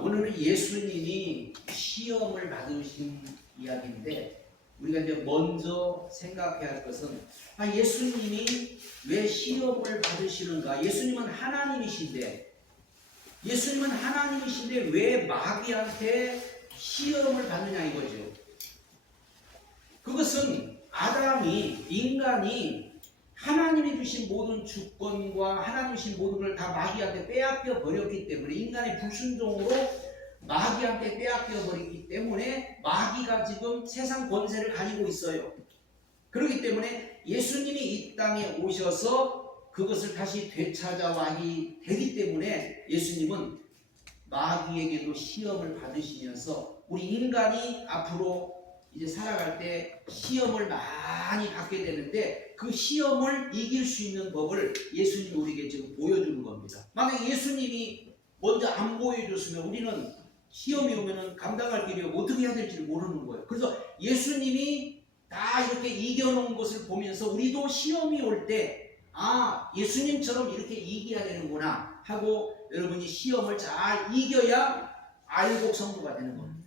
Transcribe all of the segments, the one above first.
오늘은 예수님이 시험을 받으신 이야기인데 우리가 이제 먼저 생각해야 할 것은 예수님이 왜 시험을 받으시는가? 예수님은 하나님이신데 왜 마귀한테 시험을 받느냐 이거죠. 그것은 인간이 하나님이 주신 모든 주권과 하나님이 주신 모든 걸 다 마귀한테 빼앗겨 버렸기 때문에, 인간의 불순종으로 마귀한테 빼앗겨 버렸기 때문에 마귀가 지금 세상 권세를 가지고 있어요. 그렇기 때문에 예수님이 이 땅에 오셔서 그것을 다시 되찾아와야 되기 때문에 예수님은 마귀에게도 시험을 받으시면서 우리 인간이 앞으로 이제 살아갈 때 시험을 많이 받게 되는데 그 시험을 이길 수 있는 법을 예수님이 우리에게 지금 보여주는 겁니다. 만약에 예수님이 먼저 안 보여줬으면 우리는 시험이 오면 감당할 길이 어떻게 해야 될지 모르는 거예요. 그래서 예수님이 다 이렇게 이겨놓은 것을 보면서 우리도 시험이 올 때 예수님처럼 이렇게 이겨야 되는구나 하고 여러분이 시험을 잘 이겨야 알곡 성도가 되는 겁니다.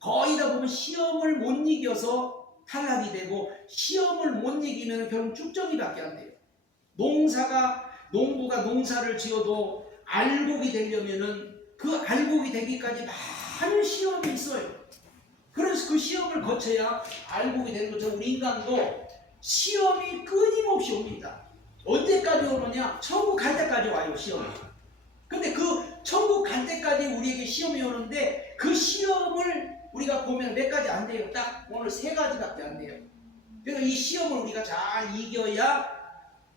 거의 다 보면 시험을 못 이겨서 탈락이 되고 시험을 못 이기면 결국 쭉정이밖에 안 돼요. 농부가 농사를 지어도 알곡이 되려면은 그 알곡이 되기까지 많은 시험이 있어요. 그래서 그 시험을 거쳐야 알곡이 되는 것처럼 우리 인간도 시험이 끊임없이 옵니다. 언제까지 오느냐? 천국 갈 때까지 와요, 시험이. 근데 그 천국 갈 때까지 우리에게 시험이 오는데 그 시험을 우리가 보면 몇 가지 안 돼요. 딱 오늘 3가지밖에 안 돼요. 그래서 이 시험을 우리가 잘 이겨야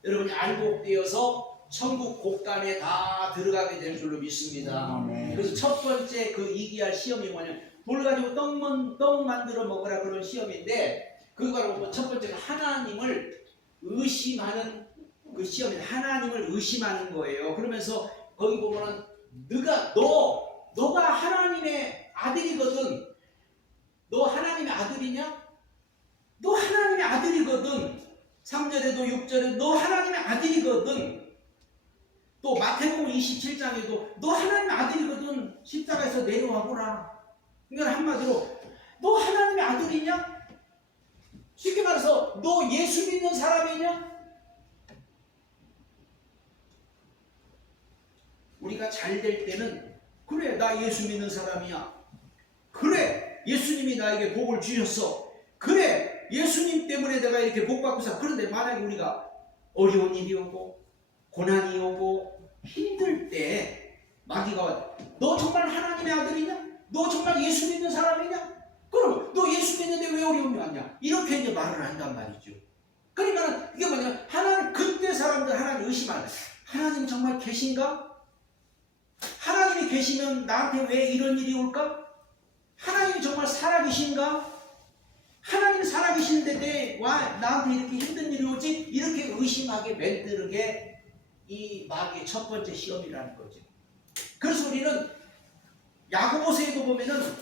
여러분이 알곡되어서 천국 곳간에 다 들어가게 될 줄로 믿습니다. 그래서 첫 번째 그 이겨야 할 시험이 뭐냐면 돌 가지고 떡 만들어 먹으라 그런 시험인데 그거를 보면 첫 번째가 하나님을 의심하는 그 시험이 하나님을 의심하는 거예요. 그러면서 거기 보면은 너가 하나님의 아들이거든. 너 하나님의 아들이냐? 너 하나님의 아들이거든. 3절에도 6절에도 너 하나님의 아들이거든. 또 마태복음 27장에도 너 하나님의 아들이거든. 십자가에서 내려와 보라. 그러니까 한마디로 너 하나님의 아들이냐? 쉽게 말해서 너 예수 믿는 사람이냐? 우리가 잘 될 때는 그래 나 예수 믿는 사람이야. 그래 예수님이 나에게 복을 주셨어. 그래 예수님 때문에 내가 이렇게 복 받고 살. 그런데 만약에 우리가 어려운 일이 오고 고난이 오고 힘들 때 마귀가 와. 너 정말 하나님의 아들이냐? 너 정말 예수 믿는 사람이냐? 그럼 너 예수 믿는데 왜 어려움이 왔냐? 이렇게 이제 말을 한단 말이죠. 그러니까 이게 뭐냐면 하나님 그때 사람들 하나님 의심하는 거야. 하나님 정말 계신가? 하나님이 계시면 나한테 왜 이런 일이 올까? 하나님이 정말 살아계신가? 하나님이 살아계시는데 왜 나한테 이렇게 힘든 일이 오지? 이렇게 의심하게 만들게 이 마귀의 첫 번째 시험이라는 거죠. 그래서 우리는 야고보서에도 보면은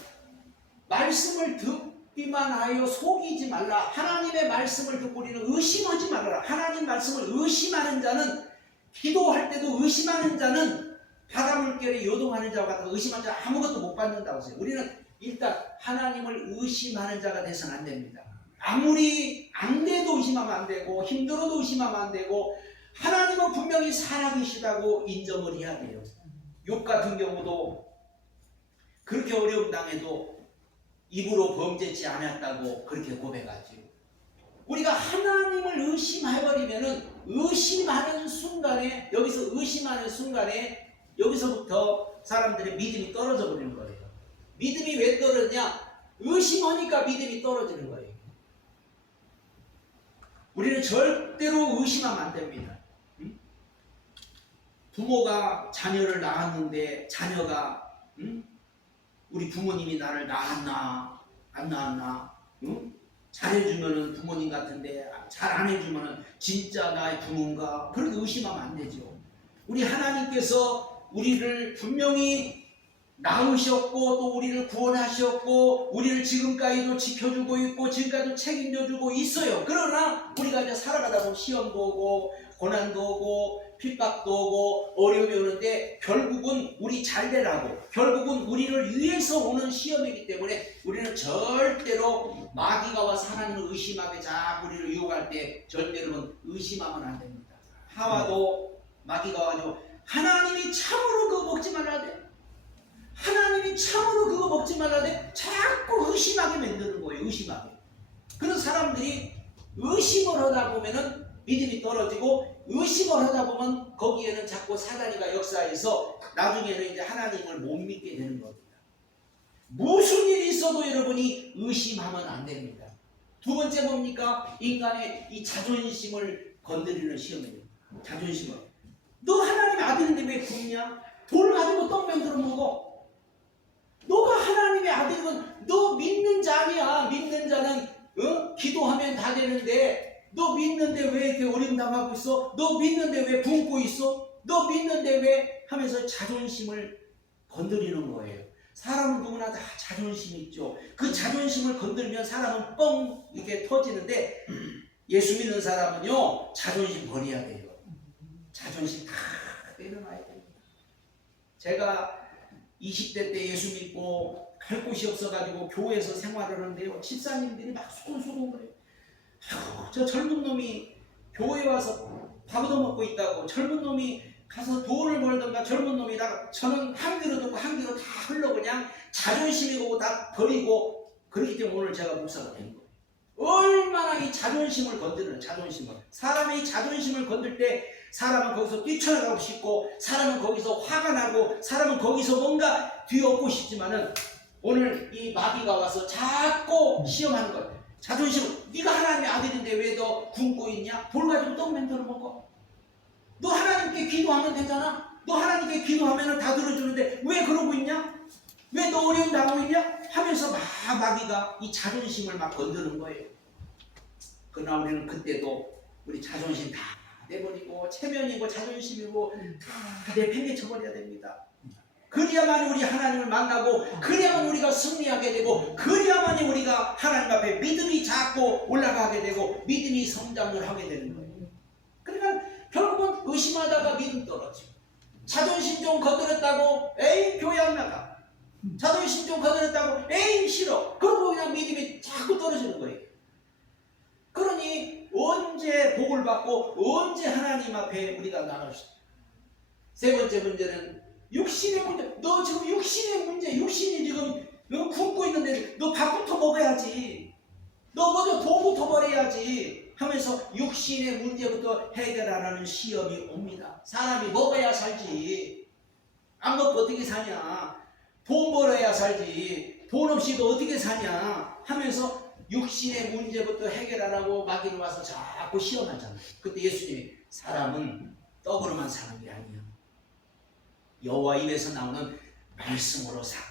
말씀을 듣기만 하여 속이지 말라. 하나님의 말씀을 듣고 우리는 의심하지 말아라. 하나님 말씀을 의심하는 자는 기도할 때도 의심하는 자는 바닷물결에 요동하는 자와 같은 의심하는 자 아무것도 못 받는다고 해요. 우리는 일단 하나님을 의심하는 자가 돼서는 안 됩니다. 아무리 안 돼도 의심하면 안 되고 힘들어도 의심하면 안 되고 하나님은 분명히 살아계시다고 인정을 해야 돼요. 욥 같은 경우도 그렇게 어려움 당해도 입으로 범죄치 않았다고 그렇게 고백하죠. 우리가 하나님을 의심해버리면은 의심하는 순간에 여기서부터 사람들의 믿음이 떨어져 버리는 거예요. 믿음이 왜 떨어지냐? 의심하니까 믿음이 떨어지는 거예요. 우리는 절대로 의심하면 안 됩니다. 부모가 자녀를 낳았는데 자녀가 우리 부모님이 나를 낳았나 안 낳았나 잘해주면은 부모님 같은데 잘 안 해주면은 진짜 나의 부모인가? 그렇게 의심하면 안 되죠. 우리 하나님께서 우리를 분명히 낳으셨고 또 우리를 구원하셨고 우리를 지금까지도 지켜주고 있고 지금까지도 책임져주고 있어요. 그러나 우리가 이제 살아가다 보면 시험도 오고 고난도 오고 핍박도 오고 어려움이 오는데 결국은 우리 잘 되라고, 결국은 우리를 위해서 오는 시험이기 때문에 우리는 절대로 마귀가 와서 하나님을 의심하게 자꾸 우리를 유혹할 때 절대로 의심하면 안 됩니다. 하와도 마귀가 와가지고 하나님이 참으로 그거 먹지 말라 돼, 하나님이 참으로 그거 먹지 말라 돼, 자꾸 의심하게 만드는 거예요. 의심하게. 그런 사람들이 의심을 하다 보면은 믿음이 떨어지고, 의심을 하다 보면 거기에는 자꾸 사단이가 역사해서 나중에는 이제 하나님을 못 믿게 되는 겁니다. 무슨 일이 있어도 여러분이 의심하면 안 됩니다. 두 번째 뭡니까? 인간의 이 자존심을 건드리는 시험이에요. 자존심을. 너 하나님의 아들인데 왜 굶냐? 돌 가지고 떡 만들어 먹어. 너가 하나님의 아들이면 너 믿는 자 아니야. 믿는 자는 기도하면 다 되는데 너 믿는데 왜 이렇게 어려움 당하고 있어? 너 믿는데 왜 굶고 있어? 너 믿는데 왜? 하면서 자존심을 건드리는 거예요. 사람은 누구나 다 자존심 있죠. 그 자존심을 건들면 사람은 뻥 이렇게 터지는데, 예수 믿는 사람은요 자존심 버려야 돼요. 자존심 다 내려놔야 됩니다. 제가 20대 때 예수 믿고 갈 곳이 없어가지고 교회에서 생활을 하는데요, 집사님들이 막 소곤소곤 그래요. 저 젊은 놈이 교회 와서 밥 얻어먹고 있다고, 젊은 놈이 가서 돈을 벌던가, 젊은 놈이다가 저는 한 귀로 듣고 한 귀로 다 흘러 그냥 자존심이고 다 버리고, 그렇기 때문에 오늘 제가 목사가 된 거예요. 얼마나 이 자존심을 건드리는, 자존심을, 사람의 자존심을 건들 때 사람은 거기서 뛰쳐나가고 싶고, 사람은 거기서 화가 나고, 사람은 거기서 뭔가 뒤엎고 싶지만은 오늘 이 마귀가 와서 자꾸 시험하는 거예요. 자존심을. 네가 하나님의 아들인데 왜 너 굶고 있냐? 돌 가지고 떡 만들어 먹어. 너 하나님께 기도하면 되잖아. 너 하나님께 기도하면 다 들어주는데 왜 그러고 있냐? 왜 너 어려움 당하고 있냐? 하면서 막 마귀가 이 자존심을 막 건드는 거예요. 그러나 우리는 그때도 우리 자존심 다 내버리고, 체면이고 자존심이고 다 내팽개쳐버려야 됩니다. 그래야만 우리 하나님을 만나고, 그래야만 우리가 승리하게 되고, 그래야만 우리가 하나님 앞에 믿음이 자꾸 올라가게 되고 믿음이 성장을 하게 되는 거예요. 그러니까 결국은 의심하다가 믿음 떨어지고, 자존심 좀 거들었다고 에이 교회 안 나가, 자존심 좀 거들었다고 에이 싫어, 그러고 그냥 믿음이 자꾸 떨어지는 거예요. 그러니 언제 복을 받고 언제 하나님 앞에 우리가 나갈 수 있어요. 세 번째 문제는 육신의 문제. 너 지금 육신의 문제, 육신이 지금 굶고 있는데 너 밥부터 먹어야지, 너 먼저 돈부터 벌어야지 하면서 육신의 문제부터 해결하라는 시험이 옵니다. 사람이 먹어야 살지, 안 먹고 어떻게 사냐, 돈 벌어야 살지, 돈 없이도 어떻게 사냐 하면서 육신의 문제부터 해결하라고 마귀는 와서 자꾸 시험하잖아요. 그때 예수님이 사람은 떡으로만 사는 게 아니야, 여호와 입에서 나오는 말씀으로 살아.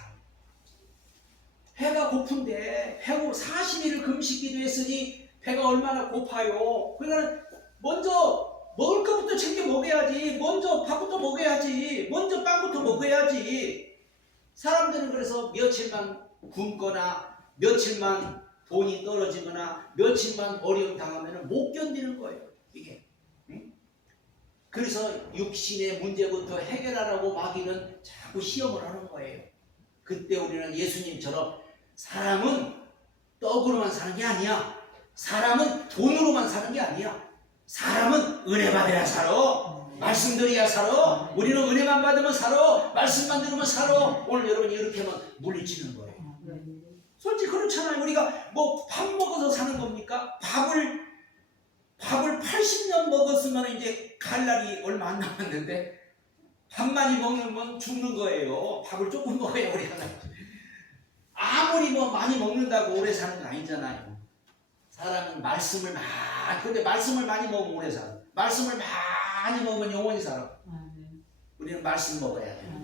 배가 고픈데 40일을 금식 기도했으니 배가 얼마나 고파요. 그러니까 먼저 먹을 것부터 챙겨 먹어야지, 먼저 밥부터 먹어야지, 먼저 빵부터 먹어야지. 사람들은 그래서 며칠만 굶거나 며칠만 돈이 떨어지거나 며칠만 어려움 당하면 못 견디는 거예요, 이게. 그래서 육신의 문제부터 해결하라고 마귀는 자꾸 시험을 하는 거예요. 그때 우리는 예수님처럼 사람은 떡으로만 사는 게 아니야, 사람은 돈으로만 사는 게 아니야, 사람은 은혜 받아야 살아, 말씀 들어야 살아. 우리는 은혜만 받으면 살아, 말씀만 들으면 살아. 오늘 여러분이 이렇게 하면 물리치는 거예요. 솔직히 그렇잖아요. 우리가 뭐 밥 먹어서 사는 겁니까? 밥을 80년 먹었으면 이제 갈 날이 얼마 안 남았는데 밥 많이 먹으면 죽는 거예요. 밥을 조금 먹어야 우리가 아무리 뭐 많이 먹는다고 오래 사는 건 아니잖아요. 사람은 말씀을 근데 말씀을 많이 먹으면 오래 살아. 말씀을 많이 먹으면 영원히 살아. 우리는 말씀 먹어야 돼요.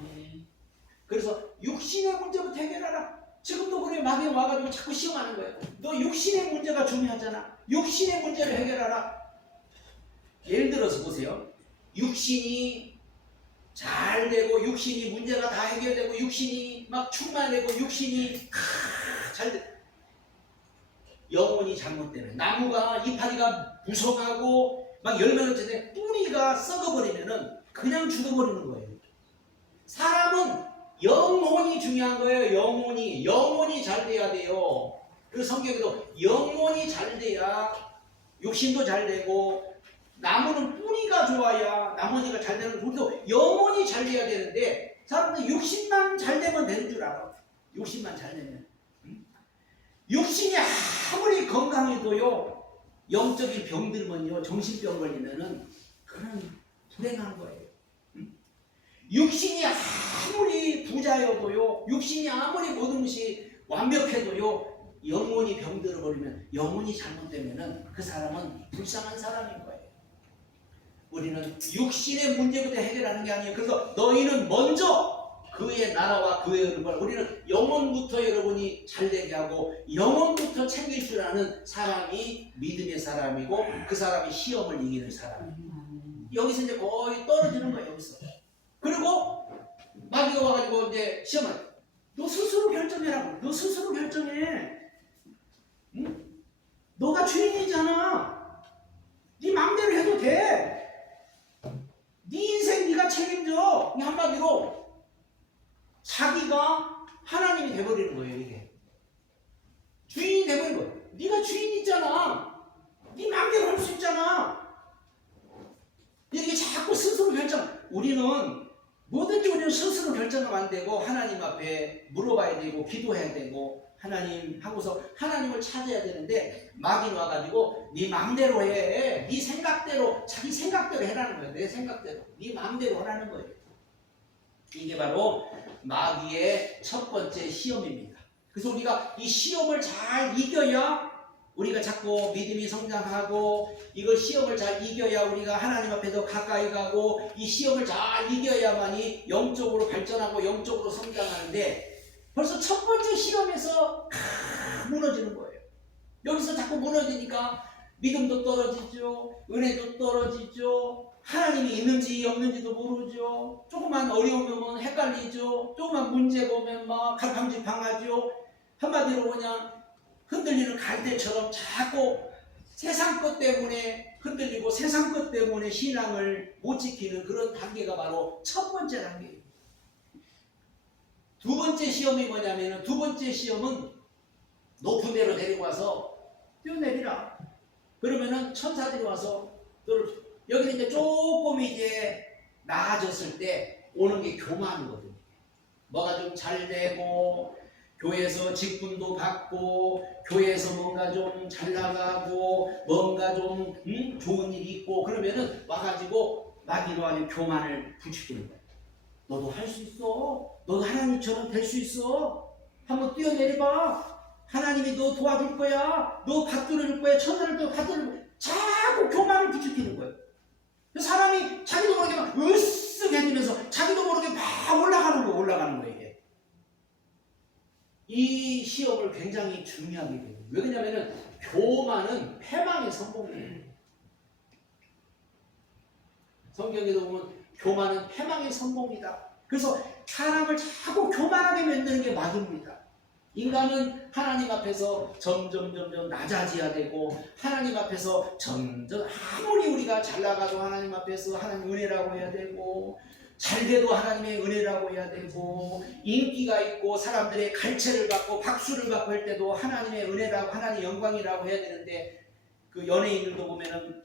그래서 육신의 문제부터 해결하라. 지금도 그래, 마귀가 와가지고 자꾸 시험하는 거예요. 너 육신의 문제가 중요하잖아. 육신의 문제를 해결하라. 예를 들어서 보세요. 육신이 잘 되고, 육신이 문제가 다 해결되고, 육신이 막 충만되고, 육신이 잘 돼. 영혼이 잘못되면 나무가 이파리가 부서가고 막 열매를 맺는데 뿌리 뿌리가 썩어버리면은 그냥 죽어버리는 거예요. 사람은 영혼이 중요한 거예요. 영혼이 잘 돼야 돼요. 그 성경에도 영혼이 잘 돼야 육신도 잘 되고, 나무는 뿌리가 좋아야 나머지가 잘 되는 거. 우리도 영혼이 잘 돼야 되는데 사람들은 육신만 잘 되면 되는 줄 알아. 육신만 잘 되면. 육신이 아무리 건강해도요, 영적인 병 들면요, 정신병 걸리면은 그건 불행한 거예요. 육신이 아무리 부자여도요, 육신이 아무리 모든 것이 완벽해도요, 영혼이 병들어 버리면, 영혼이 잘못되면은 그 사람은 불쌍한 사람인 거예요. 우리는 육신의 문제부터 해결하는 게 아니에요. 그래서 너희는 먼저 그의 나라와 그의 의를, 우리는 영혼부터 여러분이 잘되게 하고 영혼부터 챙길 줄 아는 사람이 믿음의 사람이고, 그 사람이 시험을 이기는 사람이에요. 여기서 이제 거의 떨어지는 거예요. 여기서. 그리고 마귀가 와가지고 이제 시험을, 너 스스로 결정해라고. 너 스스로 결정해. 응? 너가 주인이잖아. 네 마음대로 해도 돼. 네 인생 네가 책임져. 한마디로 자기가 하나님이 돼버리는 거예요. 이게 주인이 돼버리는 거예요. 네가 주인 있잖아. 네 마음대로 할 수 있잖아. 이렇게 자꾸 스스로 결정. 우리는 뭐든지 우리는 스스로 결정하면 안 되고, 하나님 앞에 물어봐야 되고 기도해야 되고, 하나님 하고서 하나님을 찾아야 되는데, 마귀는 와가지고 네 마음대로 해. 네 생각대로, 자기 생각대로 해라는 거예요. 내 생각대로. 네 마음대로 하라는 거예요. 이게 바로 마귀의 첫 번째 시험입니다. 그래서 우리가 이 시험을 잘 이겨야 우리가 자꾸 믿음이 성장하고, 이걸 시험을 잘 이겨야 우리가 하나님 앞에 더 가까이 가고, 이 시험을 잘 이겨야만이 영적으로 발전하고 영적으로 성장하는데, 벌써 첫 번째 시험에서 무너지는 거예요. 여기서 자꾸 무너지니까 믿음도 떨어지죠. 은혜도 떨어지죠. 하나님이 있는지 없는지도 모르죠. 조금만 어려우면 헷갈리죠. 조금만 문제 보면 막 갈팡질팡하죠. 한마디로 그냥 흔들리는 갈대처럼 자꾸 세상 것 때문에 흔들리고, 세상 것 때문에 신앙을 못 지키는 그런 단계가 바로 첫 번째 단계예요. 두 번째 시험이 뭐냐면, 두 번째 시험은 높은 데로 데리고 와서 뛰어내리라. 그러면은 천사들이 와서, 여기는 이제 조금 이제 나아졌을 때 오는 게 교만이거든요. 뭐가 좀 잘 되고, 교회에서 직분도 받고, 교회에서 뭔가 좀 잘 나가고, 뭔가 좀 좋은 일이 있고, 그러면은 와가지고 마귀로 하는 교만을 부추기는 거예요. 너도 할 수 있어. 너도 하나님처럼 될 수 있어. 한번 뛰어내려봐. 하나님이 너 도와줄 거야. 너 받들어줄 거야. 천사를 또 받들어줄 거야. 자꾸 교만을 부추기는 거예요. 사람이 자기도 모르게 막 으쓱해지면서 자기도 모르게 막 올라가는 거예요. 이게. 이 시험을 굉장히 중요하게 돼요. 왜 그러냐면은 교만은 패망의 선봉이에요. 성경에도 보면 교만은 패망의 선봉이다. 그래서 사람을 자꾸 교만하게 만드는 게 마귀입니다. 인간은 하나님 앞에서 점점 낮아져야 되고, 하나님 앞에서 점점, 아무리 우리가 잘 나가도 하나님 앞에서 하나님 은혜라고 해야 되고, 잘 돼도 하나님의 은혜라고 해야 되고, 인기가 있고 사람들의 갈채를 받고 박수를 받고 할 때도 하나님의 은혜라고, 하나님의 영광이라고 해야 되는데, 그 연예인들도 보면은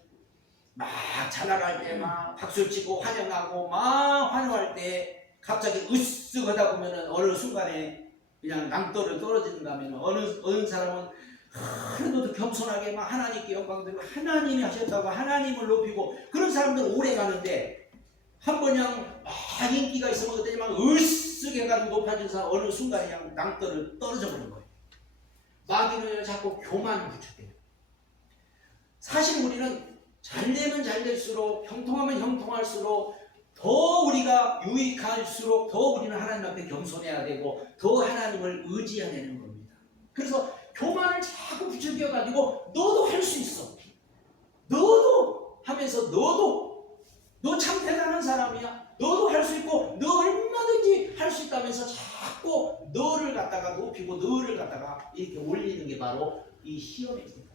막 잘 나갈 때 막 박수를 치고 환영하고 막 환영할 때 갑자기 으쓱 하다 보면은 어느 순간에 그냥 낭떠를 떨어지는가 하면, 어느 사람은 하나도 겸손하게 막 하나님께 영광 드리고 하나님이 하셨다고 하나님을 높이고, 그런 사람들은 오래 가는데, 한 번 그냥 막 인기가 있으면 그때 막 으쓱 해가지고 높아진 사람 어느 순간에 그냥 낭떠를 떨어져 버린 거예요. 마귀는 자꾸 교만을 부추겨요. 사실 우리는 잘 되면 잘 될수록, 형통하면 형통할수록, 더 우리가 유익할수록 더 우리는 하나님 앞에 겸손해야 되고, 더 하나님을 의지해야 되는 겁니다. 그래서 교만을 자꾸 부추겨가지고 너도 할 수 있어, 너도 하면서, 너 참 대단한 사람이야, 너도 할 수 있고 너 얼마든지 할 수 있다면서 자꾸 너를 갖다가 높이고 너를 갖다가 이렇게 올리는 게 바로 이 시험입니다.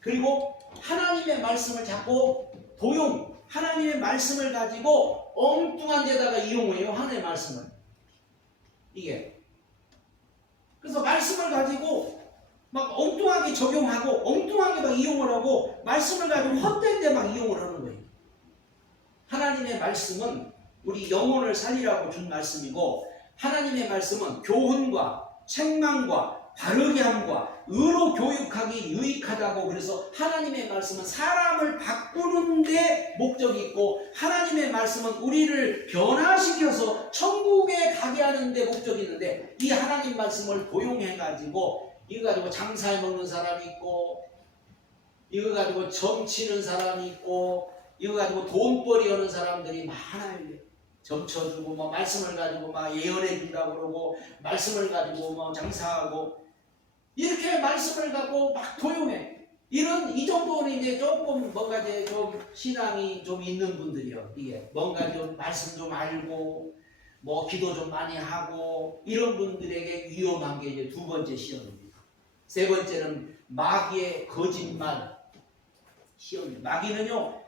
그리고 하나님의 말씀을 자꾸 하나님의 말씀을 가지고 엉뚱한 데다가 이용해요. 하나님의 말씀을. 이게. 그래서 말씀을 가지고 막 엉뚱하게 적용하고 엉뚱하게 막 이용을 하고 말씀을 가지고 헛된 데 막 이용을 하는 거예요. 하나님의 말씀은 우리 영혼을 살리라고 준 말씀이고 하나님의 말씀은 교훈과 책망과 바르게 함과 의로 교육하기 유익하다고 그래서 하나님의 말씀은 사람을 바꾸는 데 목적이 있고 하나님의 말씀은 우리를 변화시켜서 천국에 가게 하는 데 목적이 있는데 이 하나님 말씀을 도용해 가지고 이거 가지고 장사해 먹는 사람이 있고 이거 가지고 점치는 사람이 있고 이거 가지고 돈벌이 하는 사람들이 많아요. 점쳐주고 뭐 말씀을 가지고 막 예언해 준다고 그러고 말씀을 가지고 뭐 장사하고 이렇게 말씀을 갖고 막 도용해. 이 정도는 이제 조금 뭔가 이제 좀 신앙이 좀 있는 분들이요. 이게 뭔가 좀 말씀 좀 알고 뭐 기도 좀 많이 하고 이런 분들에게 위험한 게 이제 두 번째 시험입니다. 세 번째는 마귀의 거짓말 시험입니다. 마귀는요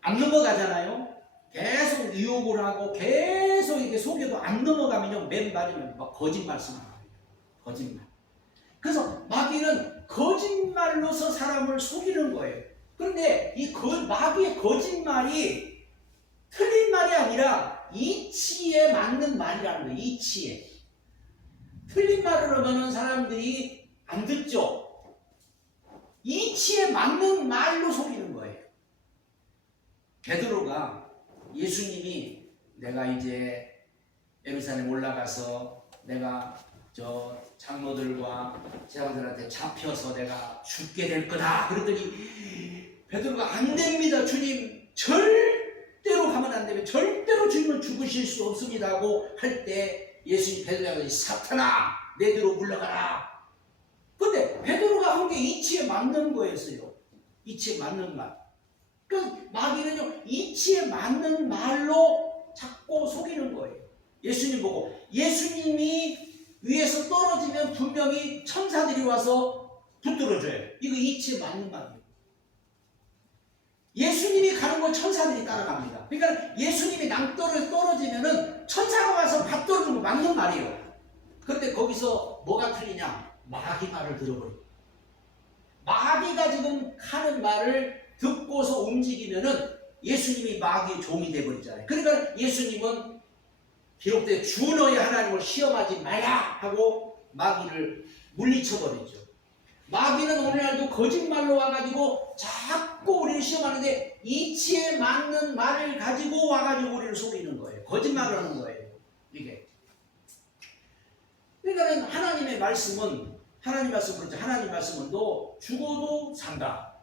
안 넘어가잖아요. 계속 유혹을 하고 계속 이렇게 속여도 안 넘어가면요 맨 마지막에 막 거짓말씀을 해요. 거짓말. 그래서 마귀는 거짓말로서 사람을 속이는 거예요. 그런데 이 마귀의 거짓말이 틀린 말이 아니라 이치에 맞는 말이라는 거예요. 이치에. 틀린 말을 하면 사람들이 안 듣죠. 이치에 맞는 말로 속이는 거예요. 베드로가 예수님이 내가 이제 예루살렘 올라가서 내가 저 장로들과 제자들한테 잡혀서 내가 죽게 될 거다 그랬더니 베드로가 안 됩니다 주님 절대로 가면 안 됩니다 절대로 주님은 죽으실 수 없습니다 하고 할 때 예수님 베드로가 사탄아 내 뒤로 물러가라. 근데 베드로가 한 게 이치에 맞는 거였어요. 이치에 맞는 말. 그러니까 마귀는요 이치에 맞는 말로 자꾸 속이는 거예요. 예수님 보고 예수님이 위에서 떨어지면 분명히 천사들이 와서 붙들어줘요. 이거 이치에 맞는 말이에요. 예수님이 가는 건 천사들이 따라갑니다. 그러니까 예수님이 낭떠러 떨어지면은 천사가 와서 받들어주는 거 맞는 말이에요. 그런데 거기서 뭐가 틀리냐? 마귀 말을 들어버려요. 마귀가 지금 하는 말을 듣고서 움직이면은 예수님이 마귀의 종이 되어버리잖아요. 그러니까 예수님은 기록된 주 너희 하나님을 시험하지 말라 하고 마귀를 물리쳐버리죠. 마귀는 오늘날도 거짓말로 와가지고 자꾸 우리를 시험하는데 이치에 맞는 말을 가지고 와가지고 우리를 속이는 거예요. 거짓말을 하는 거예요. 이게. 그러니까 하나님의 말씀은 하나님 말씀은 너 죽어도 산다.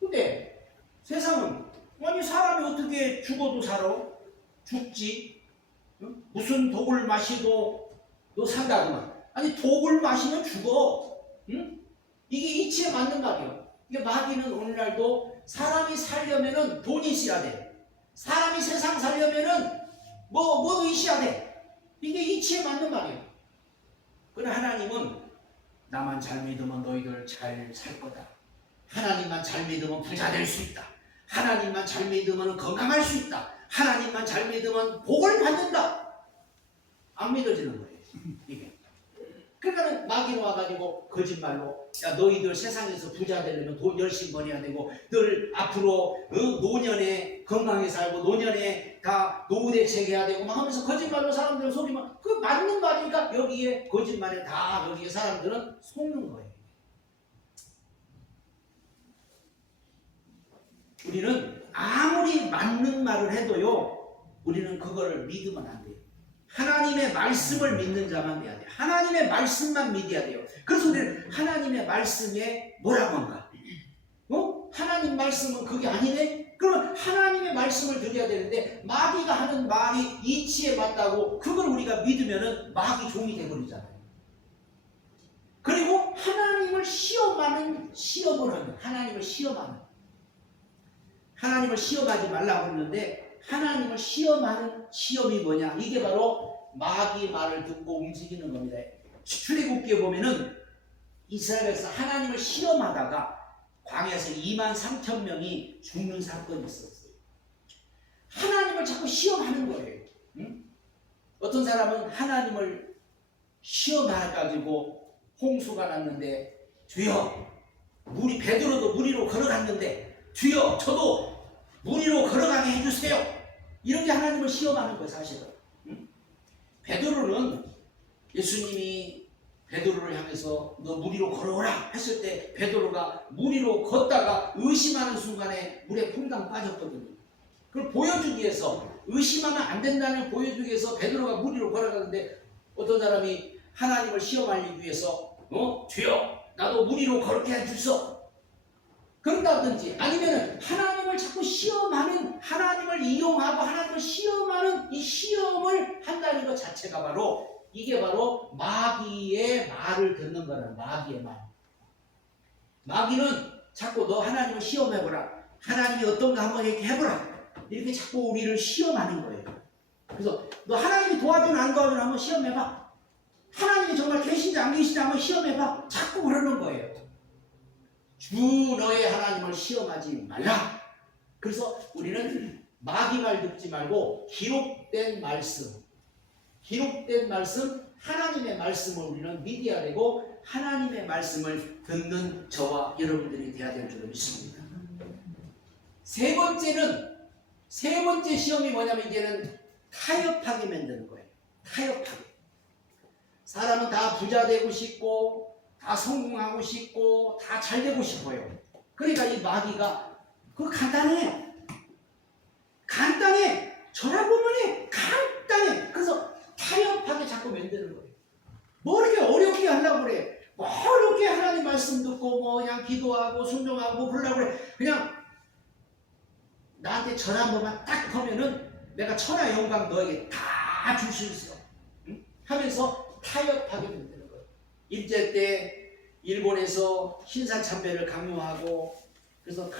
근데 세상은 아니 사람이 어떻게 죽어도 살아? 죽지. 무슨 독을 마시도 너 산다더만. 아니 독을 마시면 죽어. 응? 이게 이치에 맞는 말이에요. 이게 마귀는 오늘날도 사람이 살려면은 돈이 있어야 돼. 사람이 세상 살려면은 뭐도 있어야 돼. 이게 이치에 맞는 말이에요. 그러나 하나님은 나만 잘 믿으면 너희들 잘 살 거다. 하나님만 잘 믿으면 부자 될 수 있다. 하나님만 잘 믿으면 건강할 수 있다. 하나님만 잘 믿으면 복을 받는다. 안 믿어지는 거예요. 이게. 그러니까 마귀로 와가지고 거짓말로 야 너희들 세상에서 부자 되려면 돈 열심히 벌어야 되고 늘 앞으로 노년에 건강히 살고 노년에 다 노후대책 해야 되고 막 하면서 거짓말로 사람들을 속이면 그 맞는 말이니까 여기에 거짓말에 다 여기에 사람들은 속는 거예요. 우리는 아무리 맞는 말을 해도요 우리는 그거를 믿으면 안 돼요. 하나님의 말씀을 믿는 자만 돼야 돼요. 하나님의 말씀만 믿어야 돼요. 그래서 우리는 하나님의 말씀에 뭐라고 한가? 하나님 말씀은 그게 아니네? 그러면 하나님의 말씀을 드려야 되는데 마귀가 하는 말이 이치에 맞다고 그걸 우리가 믿으면은 마귀 종이 되버리잖아요. 그리고 하나님을 시험하는 시험을 하는 하나님을 시험하지 말라고 했는데 하나님을 시험하는 시험이 뭐냐? 이게 바로 마귀 말을 듣고 움직이는 겁니다. 출애굽기에 보면은 이스라엘에서 하나님을 시험하다가 광야에서 23,000명이 죽는 사건이 있었어요. 하나님을 자꾸 시험하는 거예요. 응? 어떤 사람은 하나님을 시험해가지고 홍수가 났는데 주여 물이 베드로도 물 위로 걸어갔는데 주여 저도 물 위로 걸어가게 해주세요. 이렇게 하나님을 시험하는 거예요 사실은. 응? 베드로는 예수님이 베드로를 향해서 너 물 위로 걸어오라 했을 때 베드로가 물 위로 걷다가 의심하는 순간에 물에 퐁당 빠졌거든요. 그걸 보여주기 위해서 의심하면 안 된다는 보여주기 위해서 베드로가 물 위로 걸어가는데 어떤 사람이 하나님을 시험하기 위해서 주여 나도 물 위로 걸게 해주소 그런다든지 아니면 하나님을 자꾸 시험하는 하나님을 이용하고 하나님을 시험하는 이 시험을 한다는 것 자체가 바로 이게 바로 마귀의 말을 듣는 거라는 마귀의 말. 마귀는 자꾸 너 하나님을 시험해보라. 하나님이 어떤가 한번 이렇게 해보라. 이렇게 자꾸 우리를 시험하는 거예요. 그래서 너 하나님이 도와주나 안 도와주나 한번 시험해봐. 하나님이 정말 계신지 안 계신지 한번 시험해봐. 자꾸 그러는 거예요. 주 너의 하나님을 시험하지 말라. 그래서 우리는 마귀 말 듣지 말고 기록된 말씀 하나님의 말씀을 우리는 믿어야 되고 하나님의 말씀을 듣는 저와 여러분들이 돼야 될 줄 믿습니다. 세 번째 시험이 뭐냐면 이제는 타협하게 만드는 거예요. 타협하게. 사람은 다 부자 되고 싶고 다 성공하고 싶고 다 잘 되고 싶어요. 그러니까 이 마귀가 그거 간단해. 전화보면이 간단해. 그래서 타협하게 자꾸 만드는 거예요. 뭐 이렇게 어렵게 하려고 그래. 뭐 이렇게 하나님 말씀 듣고 뭐 그냥 기도하고 순종하고 그러려고 그래. 그냥 나한테 전화 한 번만 딱 하면은 내가 천하 영광 너에게 다 줄 수 있어. 응? 하면서 타협하게 만드는 거예요. 일제 때 일본에서 신사참배를 강요하고 그래서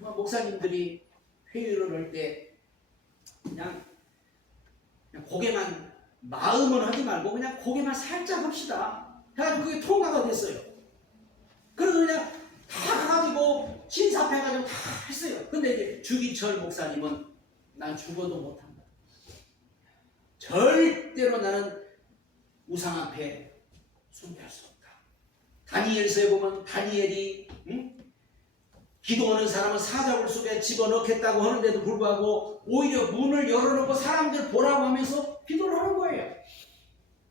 목사님들이 회의를 할 때 그냥 고개만 마음은 하지 말고 그냥 고개만 살짝 합시다. 해가지고 그게 통과가 됐어요. 그래서 그냥 다 가가지고 신사패가지고 다 했어요. 근데 이제 주기철 목사님은 난 죽어도 못한다. 절대로 나는 우상 앞에 숭배할 수 없다. 다니엘서에 보면 다니엘이 기도하는 사람은 사자굴 속에 집어넣겠다고 하는데도 불구하고 오히려 문을 열어놓고 사람들 보라고 하면서 기도를 하는 거예요.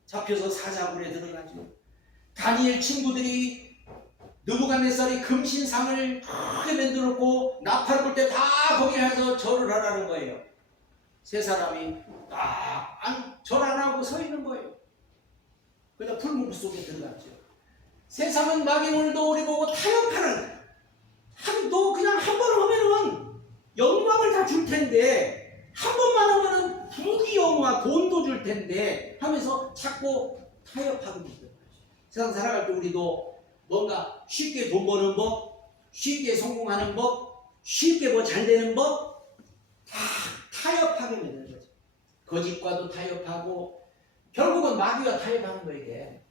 잡혀서 사자굴에 들어가죠. 다니엘 친구들이 느부갓네살이 금신상을 크게 만들었고 나팔 불 때 다 거기 가서 절을 하라는 거예요. 세 사람이 절 안 하고 서 있는 거예요. 그러다 풀무불 속에 들어갔죠. 세상은 마귀 오늘도 우리 보고 타협하는 너 그냥 한 번 하면은 영광을 다 줄 텐데 한 번만 하면은 부귀영화 돈도 줄 텐데 하면서 자꾸 타협하고 있어요. 세상 살아갈 때 우리도 뭔가 쉽게 돈 버는 법, 쉽게 성공하는 법, 쉽게 뭐 잘 되는 법 다 타협하게 만드는 거죠. 거짓과도 타협하고 결국은 마귀와 타협하는 거예요. 이게.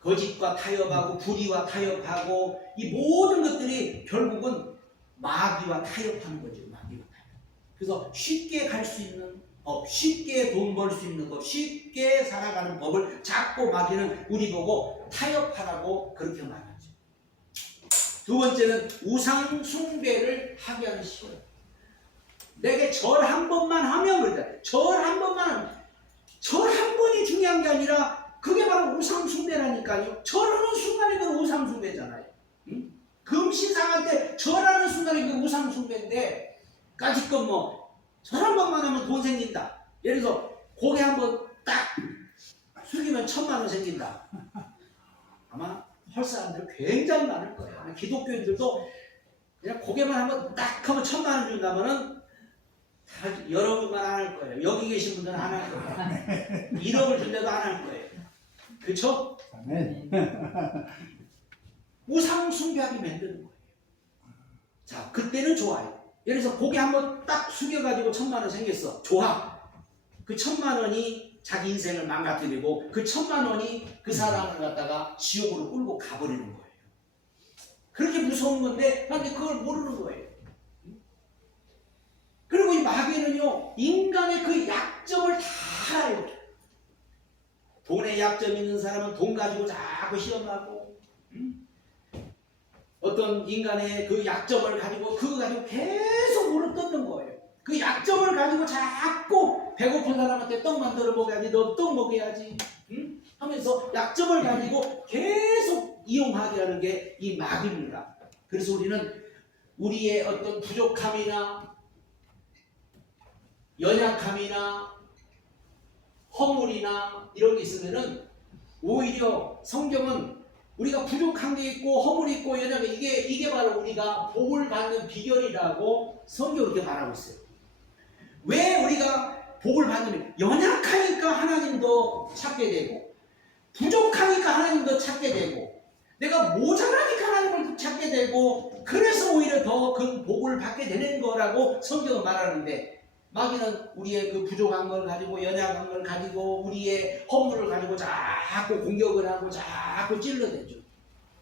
거짓과 타협하고 불의와 타협하고 이 모든 것들이 결국은 마귀와 타협하는 거죠. 마귀와 타협. 그래서 쉽게 갈 수 있는 법, 쉽게 돈 벌 수 있는 법, 쉽게 살아가는 법을 자꾸 마귀는 우리 보고 타협하라고 그렇게 말하죠. 두 번째는 우상 숭배를 하게 하는 시험. 내게 절 한 번만 하면 그러자. 절 한 번이 중요한 게 아니라 그게 바로 우상 숭배라니까요. 절하는 순간에 그 우상 숭배잖아요. 응? 금신상한테 절하는 순간에 그 우상 숭배인데 까짓건 뭐 절 한 번만 하면 돈 생긴다. 예를 들어서 고개 한 번 딱 숙이면 1,000,000원 생긴다. 아마 할 사람들 굉장히 많을 거예요. 기독교인들도 그냥 고개만 한번 딱 하면 1,000,000원 준다면은 다 여러분만 안 할 거예요. 여기 계신 분들은 안 할 거예요. 1억을 준대도 안 할 거예요. 그렇죠? 우상 숭배하게 만드는 거예요. 자, 그때는 좋아요. 예를 들어서 고개 한번 딱 숙여가지고 1,000,000원 생겼어. 좋아. 그 1,000,000원이 자기 인생을 망가뜨리고 그 1,000,000원이 그 사람을 갖다가 지옥으로 끌고 가버리는 거예요. 그렇게 무서운 건데 근데 그걸 모르는 거예요. 그리고 이 마귀는요, 인간의 그 약점을 다 알아요. 돈에 약점 있는 사람은 돈 가지고 자꾸 시험하고, 어떤 인간의 그 약점을 가지고 그거 가지고 계속 물어 뜯는 거예요. 그 약점을 가지고 자꾸 배고픈 사람한테 떡 만들어 먹어야지, 너 떡 먹어야지, 하면서 약점을 가지고 계속 이용하게 하는 게 이 마귀입니다. 그래서 우리는 우리의 어떤 부족함이나 연약함이나 허물이나 이런 게 있으면은, 오히려 성경은 우리가 부족한 게 있고 허물이 있고 연약해, 이게 바로 우리가 복을 받는 비결이라고 성경은 이렇게 말하고 있어요. 왜 우리가 복을 받느냐? 연약하니까 하나님도 찾게 되고, 부족하니까 하나님도 찾게 되고, 내가 모자라니까 하나님을 찾게 되고, 그래서 오히려 더 큰 복을 받게 되는 거라고 성경은 말하는데, 마귀는 우리의 그 부족한 걸 가지고, 연약한 걸 가지고, 우리의 허물을 가지고 자꾸 공격을 하고 자꾸 찔러대죠.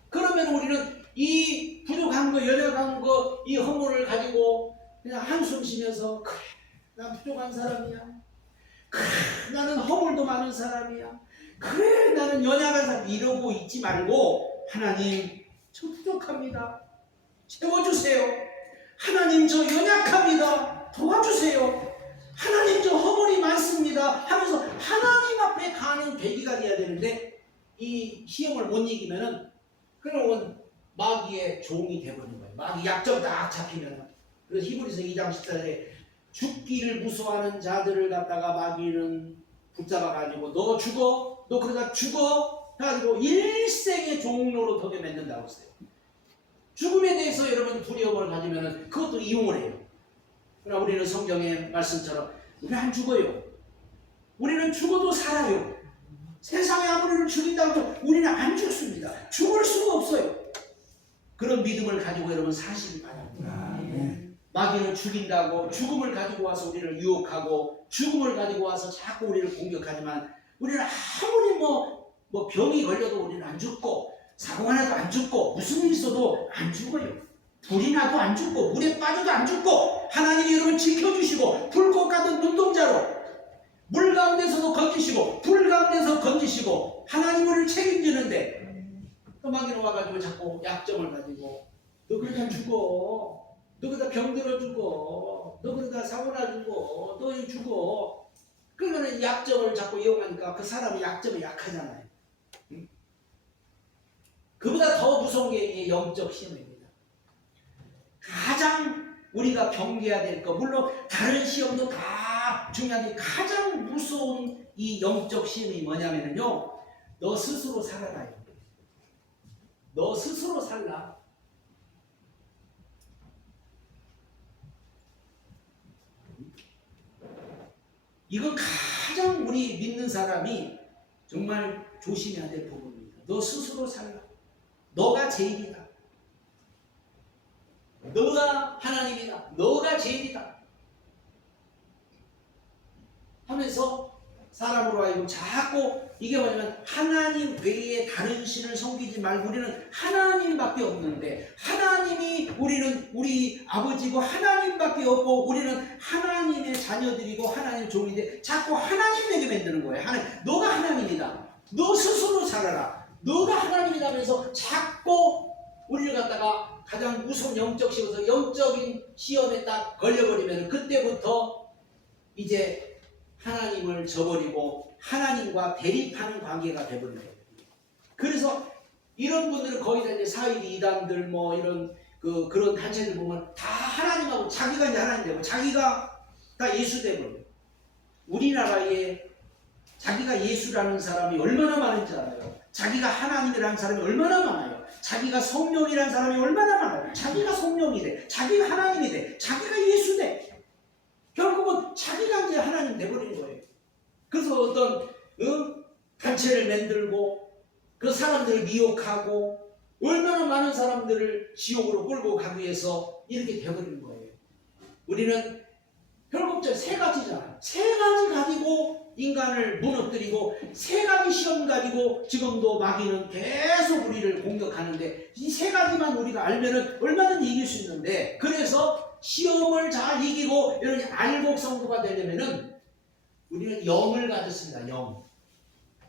그러면 우리는 이 부족한 거, 연약한 거, 이 허물을 가지고 그냥 한숨 쉬면서, 그래, 난 부족한 사람이야. 그래, 나는 허물도 많은 사람이야. 그래, 나는 연약한 사람, 이러고 있지 말고, 하나님, 저 부족합니다. 채워주세요. 하나님, 저 연약합니다. 도와주세요. 하나님, 저 허물이 많습니다. 하면서 하나님 앞에 가는 계기가 돼야 되는데, 이 시험을 못 이기면은, 그러면 마귀의 종이 되버리는 거예요. 마귀 약점 딱 잡히면은. 그래서 히브리서 2장 14절에 죽기를 무서워하는 자들을 갖다가 마귀는 붙잡아가지고, 너 죽어, 너 그러다 죽어 해가지고 일생의 종로로 덕에 맺는다고 했어요. 죽음에 대해서 여러분 두려움을 가지면은 그것도 이용을 해요. 그러나 우리는 성경의 말씀처럼 우리는 안 죽어요. 우리는 죽어도 살아요. 세상에 아무리를 죽인다고 해도 우리는 안 죽습니다. 죽을 수가 없어요. 그런 믿음을 가지고 여러분 사시기 바랍니다. 마귀는 죽인다고 죽음을 가지고 와서 우리를 유혹하고, 죽음을 가지고 와서 자꾸 우리를 공격하지만, 우리는 아무리 뭐 병이 걸려도 우리는 안 죽고, 사고가 나도 안 죽고, 무슨 일 있어도 안 죽어요. 불이 나도 안 죽고, 물에 빠져도 안 죽고, 하나님이 여러분 지켜주시고, 불꽃 같은 눈동자로 물 가운데서도 건지시고, 불 가운데서 건지시고, 하나님 우리를 책임지는데, 또 마귀는 와가지고 자꾸 약점을 가지고, 너 그러다 죽어, 너 그러다 병들어 죽어, 너 그러다 사고나 죽어, 너 죽어. 그러면 약점을 자꾸 이용하니까 그 사람이 약점이 약하잖아요. 그보다 더 무서운 게 영적 시험입니다. 가장 우리가 경계해야 될 거, 물론 다른 시험도 다 중요한데 가장 무서운 이 영적 시험이 뭐냐면요, 너 스스로 살아라요. 너 스스로 살라. 이건 가장 우리 믿는 사람이 정말 조심해야 될 부분입니다. 너 스스로 살라. 너가 제일이다. 너가 하나님이다. 너가 제일이다. 하면서 사람으로 하여금 자꾸, 이게 뭐냐면 하나님 외에 다른 신을 섬기지 말고, 우리는 하나님밖에 없는데, 하나님이 우리 아버지고 하나님밖에 없고, 우리는 하나님의 자녀들이고 하나님의 종인데 자꾸 하나님에게 만드는 거예요. 너가 하나님이다. 너 스스로 살아라. 너가 하나님이라면서 자꾸 우리를 갖다가 가장 무서운 영적 시험에서, 영적인 시험에 딱 걸려버리면 그때부터 이제 하나님을 저버리고 하나님과 대립하는 관계가 되버리는 거예요. 그래서 이런 분들은 거의 다 이제 사이비 이단들 뭐 이런 그런 단체들 보면 다 하나님하고 자기가 이제 하나님 되고, 자기가 다 예수 되고. 우리나라에 자기가 예수라는 사람이 얼마나 많은지 알아요? 자기가 하나님이라는 사람이 얼마나 많아요? 자기가 성령이라는 사람이 얼마나 많아요? 자기가 성령이 돼, 자기가 하나님이 돼, 자기가 예수 돼. 결국은 자기가 이제 하나님 돼버리는 거예요. 그래서 어떤 단체를 만들고 그 사람들을 미혹하고 얼마나 많은 사람들을 지옥으로 끌고 가기 위해서 이렇게 돼버리는 거예요. 우리는 결국 세 가지잖아요. 세 가지 가지고 인간을 무너뜨리고 세 가지 시험 가지고 지금도 마귀는 계속 우리를 공격하는데 이 세 가지만 우리가 알면은 얼마든지 이길 수 있는데, 그래서 시험을 잘 이기고 이런 알곡 성도가 되려면은 우리는 영을 가졌습니다. 영.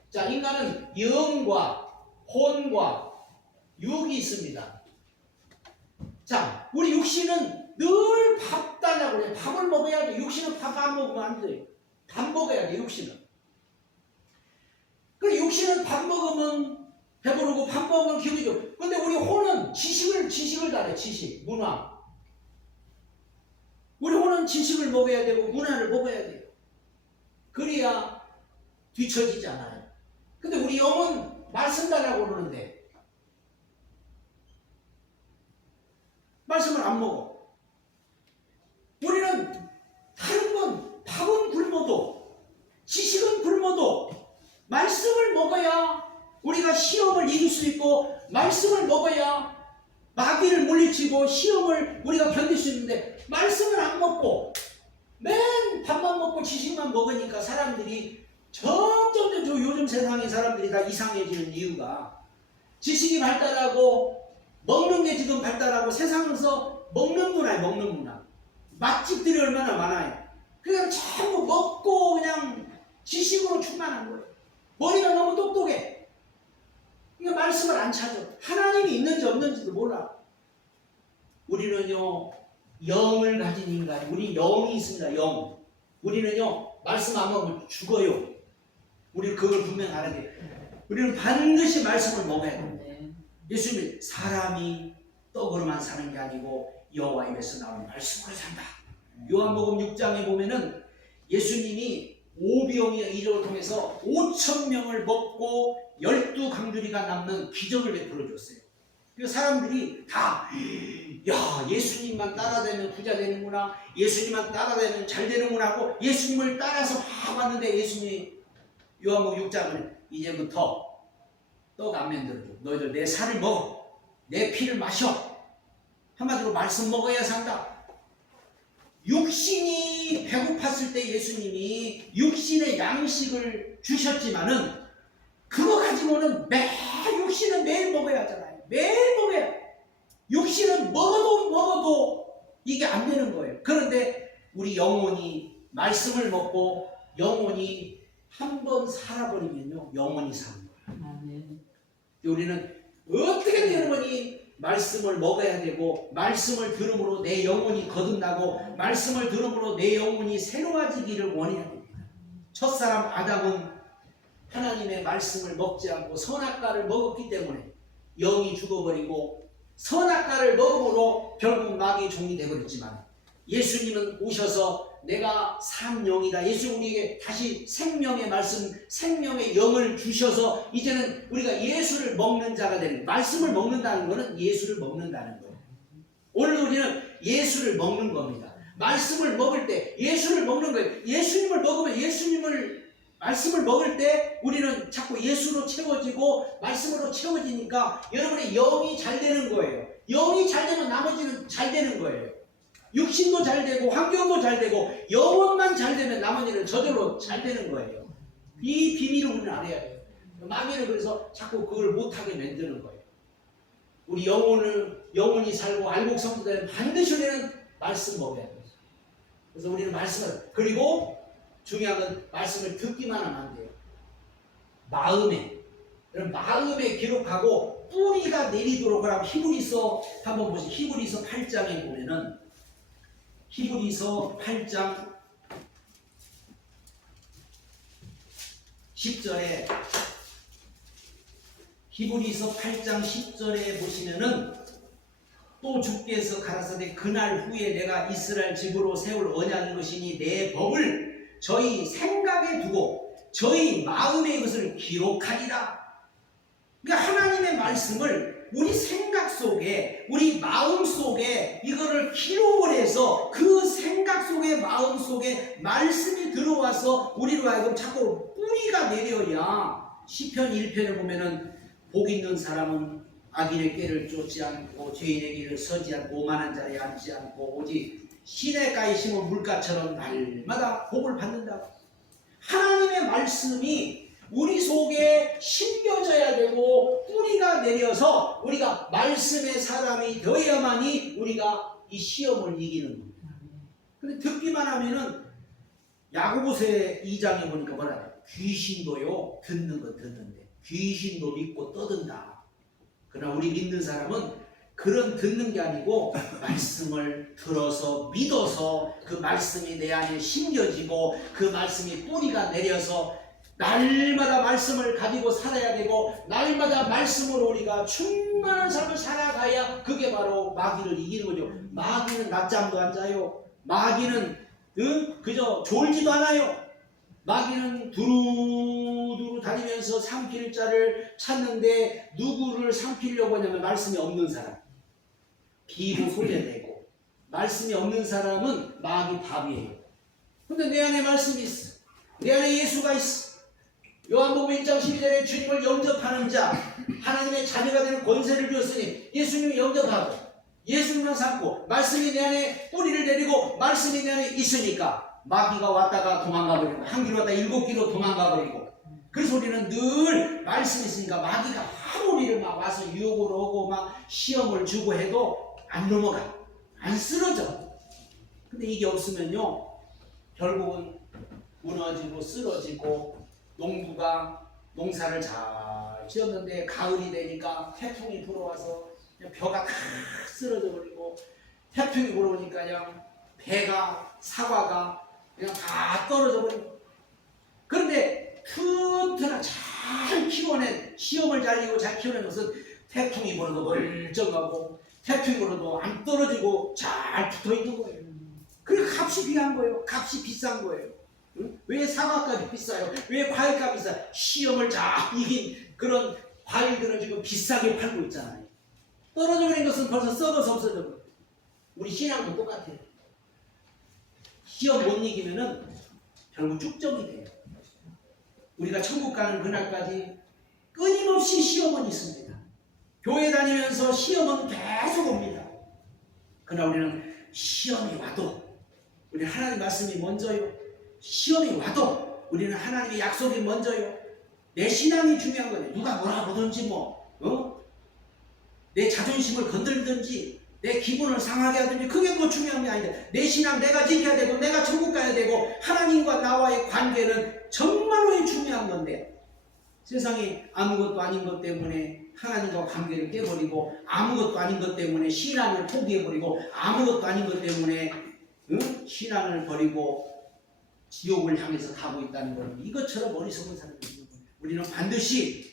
자, 인간은 영과 혼과 육이 있습니다. 자, 우리 육신은 늘 밥 달라고 그래요. 밥을 먹어야 돼. 육신은 밥 안 먹으면 안 돼요. 밥 먹어야 돼, 육신은. 그 육신은 밥 먹으면 배부르고 밥 먹으면 기분이 좋고. 근데 우리 혼은 지식을 달아요. 지식, 문화. 우리 혼은 지식을 먹어야 되고 문화를 먹어야 돼요. 그래야 뒤처지지 않아요. 근데 우리 영은 말씀 달라고 그러는데 말씀을 안 먹어. 우리는 다른 건 밥은 굶어도 지식은 굶어도 말씀을 먹어야 우리가 시험을 이길 수 있고, 말씀을 먹어야 마귀를 물리치고 시험을 우리가 견딜 수 있는데, 말씀을 안 먹고 맨 밥만 먹고 지식만 먹으니까 사람들이 점점 요즘 세상의 사람들이 다 이상해지는 이유가, 지식이 발달하고 먹는 게 지금 발달하고 세상에서 먹는 문화예요. 먹는 문화. 맛집들이 얼마나 많아요. 그냥 전부 먹고 그냥 지식으로 충만한 거예요. 머리가 너무 똑똑해. 그러니까 말씀을 안 찾아. 하나님이 있는지 없는지도 몰라. 우리는요, 영을 가진 인간, 우리 영이 있습니다. 영. 우리는요, 말씀 안 먹으면 죽어요. 우리 그걸 분명히 알아야 돼요. 우리는 반드시 말씀을 먹어야 돼요. 예수님이 사람이 떡으로만 사는 게 아니고 여호와 입에서 나오는 말씀으로 산다. 요한복음 6장에 보면은 예수님이 오병이어 이적을 통해서 5,000명을 먹고 12강주리가 남는 기적을 베풀어 줬어요. 그래서 사람들이 다, 야, 예수님만 따라다니면 부자 되는구나, 예수님만 따라다니면 잘 되는구나 하고 예수님을 따라서 막 왔는데, 예수님이 요한복음 6장은 이제부터 떡 안 만들어줘. 너희들 내 살을 먹어. 내 피를 마셔. 한마디로 말씀 먹어야 산다. 육신이 배고팠을 때 예수님이 육신의 양식을 주셨지만은 그거 가지고는 육신은 매일 먹어야 하잖아요. 매일 먹어야. 육신은 먹어도 이게 안 되는 거예요. 그런데 우리 영혼이 말씀을 먹고 영혼이 한번 살아버리면요, 영혼이 사는 거예요. 우리는 어떻게든 여러분이 말씀을 먹어야 되고, 말씀을 들음으로 내 영혼이 거듭나고, 말씀을 들음으로 내 영혼이 새로워지기를 원해야 됩니다. 첫사람 아담은 하나님의 말씀을 먹지 않고 선악과를 먹었기 때문에 영이 죽어버리고, 선악과를 먹음으로 결국 마귀의 종이 되어버렸지만, 예수님은 오셔서 내가 산 영이다. 예수 우리에게 다시 생명의 말씀, 생명의 영을 주셔서 이제는 우리가 예수를 먹는 자가 되는, 말씀을 먹는다는 것은 예수를 먹는다는 거예요. 오늘 우리는 예수를 먹는 겁니다. 말씀을 먹을 때 예수를 먹는 거예요. 예수님을 먹으면 말씀을 먹을 때 우리는 자꾸 예수로 채워지고 말씀으로 채워지니까 여러분의 영이 잘 되는 거예요. 영이 잘 되면 나머지는 잘 되는 거예요. 육신도 잘 되고 환경도 잘 되고 영혼만 잘 되면 나머지는 저절로 잘 되는 거예요. 이 비밀을 우리는 알아야 돼요. 마귀는 그래서 자꾸 그걸 못하게 만드는 거예요. 우리 영혼이 살고 알곡 성도되면 반드시 우리는 말씀 먹어야 돼요. 그래서 우리는 말씀을, 그리고 중요한 건 말씀을 듣기만 하면 안 돼요. 마음에 기록하고 뿌리가 내리도록 하라고. 히브리서 한번 보세요. 히브리서 8장에 보면은, 히브리서 8장 10절에, 히브리서 8장 10절에 보시면은, 또 주께서 가라사대 그날 후에 내가 이스라엘 집으로 세울 언약인 것이니 내 법을 저희 생각에 두고 저희 마음의 것을 기록하리라. 그러니까 하나님의 말씀을 우리 생각 속에, 우리 마음 속에 이거를 기록을 해서 그 생각 속에, 마음 속에 말씀이 들어와서 우리로 하여금 자꾸 뿌리가 내려야, 시편 1편에 보면은 복 있는 사람은 악인의 꾀를 쫓지 않고 죄인의 길을 서지 않고 오만한 자리에 앉지 않고 오직 시냇가에 심은 물가처럼 날마다 복을 받는다. 하나님의 말씀이 우리 속에 심겨져야 되고 뿌리가 내려서 우리가 말씀의 사람이 되어야만이 우리가 이 시험을 이기는 겁니다. 근데 듣기만 하면은 야고보서 2장에 보니까 뭐라 귀신도요 듣는 건 듣는데 귀신도 믿고 떠든다. 그러나 우리 믿는 사람은 그런 듣는 게 아니고 말씀을 들어서 믿어서 그 말씀이 내 안에 심겨지고 그 말씀이 뿌리가 내려서 날마다 말씀을 가지고 살아야 되고 날마다 말씀으로 우리가 충만한 삶을 살아가야 그게 바로 마귀를 이기는 거죠. 마귀는 낮잠도 안 자요. 마귀는 그저 졸지도 않아요. 마귀는 두루두루 다니면서 삼킬 자를 찾는데 누구를 삼키려고 하냐면 말씀이 없는 사람. 비고 소재내고 말씀이 없는 사람은 마귀 밥이에요. 근데 내 안에 말씀이 있어. 내 안에 예수가 있어. 요한복음 1장 12절에 주님을 영접하는 자, 하나님의 자녀가 되는 권세를 주었으니 예수님을 영접하고 예수님만 삼고 말씀이 내 안에 뿌리를 내리고 말씀이 내 안에 있으니까 마귀가 왔다가 도망가버리고 한 길로 왔다 7길로 도망가버리고 그래서 우리는 늘 말씀이 있으니까 마귀가 바로 우리를 막 와서 유혹을 하고 막 시험을 주고 해도 안 넘어가. 안 쓰러져. 근데 이게 없으면요 결국은 무너지고 쓰러지고 농부가 농사를 잘 지었는데 가을이 되니까 태풍이 불어와서 그냥 벼가 다 쓰러져 버리고 태풍이 불어오니까 그냥 배가 사과가 그냥 다 떨어져 버리고 그런데 튼튼한 잘 키워낸 시험을 잘 이기고 잘 키워낸 것은 태풍이 불어도 멀쩡하고 태풍이 불어도 안 떨어지고 잘 붙어있는 거예요. 그래 값이 귀한 거예요. 값이 비싼 거예요. 응? 왜 사과값이 비싸요? 왜 과일값이 비싸요? 시험을 잘 이긴 그런 과일들을 지금 비싸게 팔고 있잖아요. 떨어져 버린 것은 벌써 썩어서 없어져 버려요. 우리 신앙도 똑같아요. 시험 못 이기면은 결국 쭉정이 돼요. 우리가 천국 가는 그날까지 끊임없이 시험은 있습니다. 교회 다니면서 시험은 계속 옵니다. 그러나 우리는 시험이 와도 우리는 하나님 말씀이 먼저요. 시험이 와도 우리는 하나님의 약속이 먼저요. 내 신앙이 중요한 거예요. 누가 뭐라 보든지 내 자존심을 건들든지 내 기분을 상하게 하든지 그게 뭐 중요한 게 아니다. 내 신앙 내가 지켜야 되고 내가 천국 가야 되고 하나님과 나와의 관계는 정말로 중요한 건데 세상에 아무것도 아닌 것 때문에 하나님과 관계를 깨버리고 아무것도 아닌 것 때문에 신앙을 포기해버리고 아무것도 아닌 것 때문에 신앙을 버리고 지옥을 향해서 가고 있다는 것 이것처럼 어리석은 사람이 있는 거예요. 우리는 반드시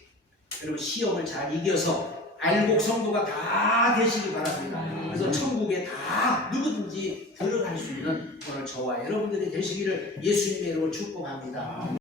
여러분 시험을 잘 이겨서 알곡 성도가 다 되시기 바랍니다. 그래서 천국에 다 누구든지 들어갈 수 있는 오늘 저와 여러분들이 되시기를 예수님의 이름으로 축복합니다.